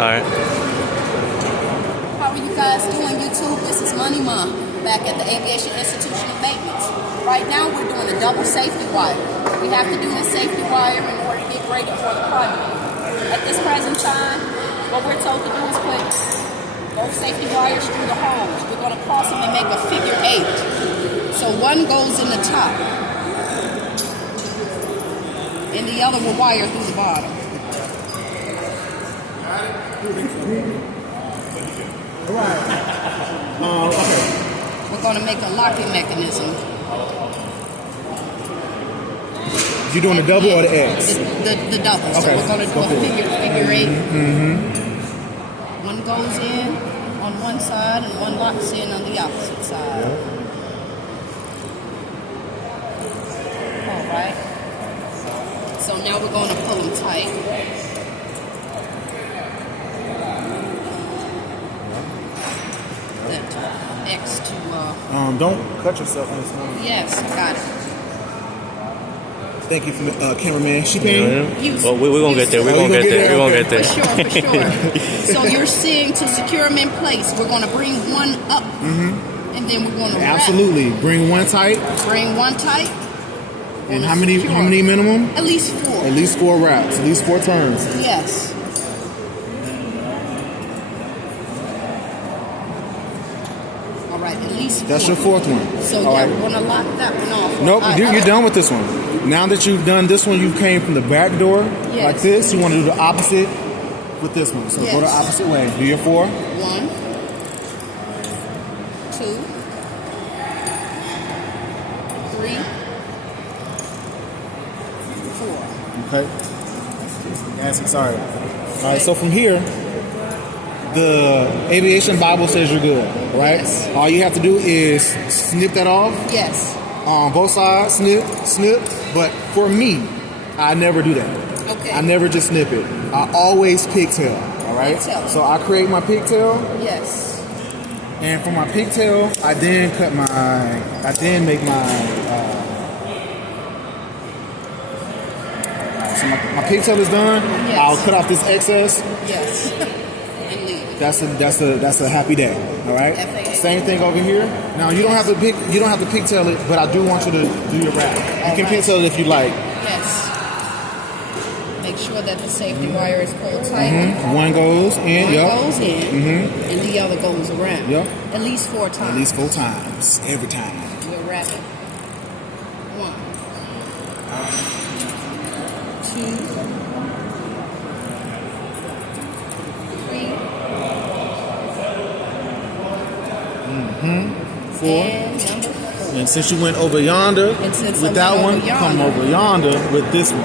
right. How are you guys doing, YouTube? This is Money Mom back at the Aviation Institution of Maintenance. Right now, we're doing a double safety wire. We have to do the safety wire in order to get ready for the project. At this present time, what we're told to do is put both safety wires through the holes. We're going to cross them and make a figure 8. So one goes in the top, and the other will wire through the bottom. All right. Okay. We're going to make a locking mechanism. You doing the double or the X? The double. Okay. So we're going to do a figure 8. One goes in on one side and one locks in on the opposite side. All right. So now we're going to pull them tight. That X to don't cut yourself on this one. yes, got it. Thank you for cameraman. She paying? Well, we're going to get there. We're going to get there. We're going to get there. For sure. So you're seeing to secure them in place, we're going to bring one up, and then we're going to wrap. Absolutely. Bring one tight. Bring one tight. And how many minimum? At least 4. At least 4 wraps. At least 4 turns. Yes. All right, at least 4. That's your 4th one. So all yeah, right. we're going to lock that one off. Nope, you're done with this one. Now that you've done this one, you came from the back door like this. You want to do the opposite with this one. So go the opposite way. Do your 4. 1, 2, 3, 4. Okay. Yes, sorry. All right, so from here, the Aviation Bible says you're good, right? Yes. All you have to do is snip that off. Yes. On both sides, snip. But for me, I never do that. Okay. I never just snip it. I always pigtail, all right? Pigtail. So I create my pigtail, Yes. and for my pigtail, I then make my, so my pigtail is done. Yes. I'll cut off this excess. Yes. And leave. That's a happy day. All right. Same thing over here. Now you don't have to pigtail it, but I do want you to do your wrap. You can pigtail it if you like. Yes. Make sure that the safety wire is pulled tight. One goes in. One goes in, and the other goes around. Yep. At least 4 times. At least 4 times. Every time. We're wrapping. 1, 2, 3. 4. And number 4. And since you went over yonder with that one, come over yonder with this one.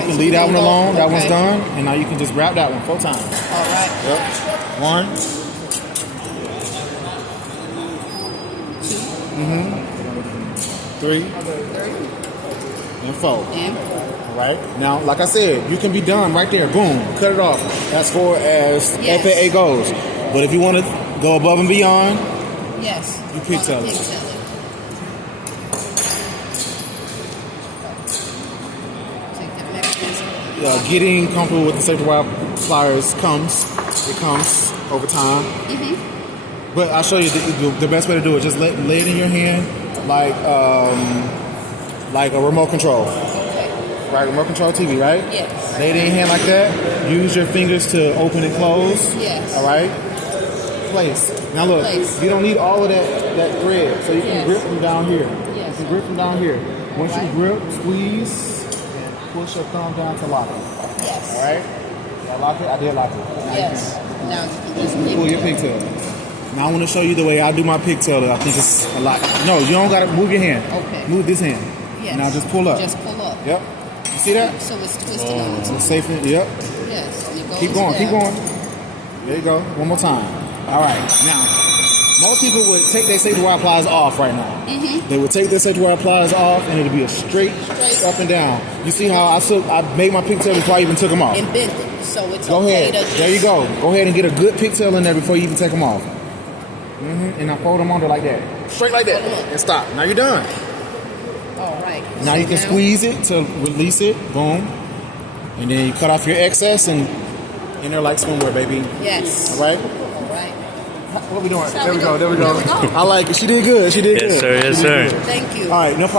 You can leave that one alone. That one's done. And now you can just wrap that one 4 times. All right. Yep. 1. 3. And 4. And All right. Now, like I said, you can be done right there. Boom. Cut it off. As far as FAA goes. But if you want to go above and beyond, yes. you pigtail it. Getting comfortable with the safety wire pliers comes over time. But I'll show you the best way to do it. Just lay it in your hand like a remote control. Right, remote control TV, right? Yes. Lay it in your hand like that. Use your fingers to open and close. Yes. All right. Place. Now look, you don't need all of that thread, so you can grip from down here. Yes. You can grip from down here. Once you grip, squeeze. Push your thumb down to lock it. Yes. All right? Did I lock it? I did lock it. Yes. Now you can just pull your pigtail. Now I want to show you the way I do my pigtail. I think it's a lot. No, you don't got to move your hand. Okay. Move this hand. Yes. Now just pull up. Just pull up. Yep. You see that? So it's twisting on the top. It's safe. Yep. Yes. And it goes Keep going. down. Keep going. There you go. One more time. All right. Now, most people would take their safety wire pliers off right now. They would take their safety wire pliers off, and it'd be a straight up and down. You see how I made my pigtail before I even took them off. And bend it, so it's go okay ahead. to There you go. Go ahead and get a good pigtail in there before you even take them off. And I fold them under like that, straight like that, and stop. Now you're done. All right. Now you can squeeze it to release it. Boom. And then you cut off your excess and in there like swimwear, baby. Yes. All right? Right. What we doing? That's how There we go. There we go. I like it. She did good. She did Yes, good. sir. Yes, She did sir. good. Thank you. All right, no problem.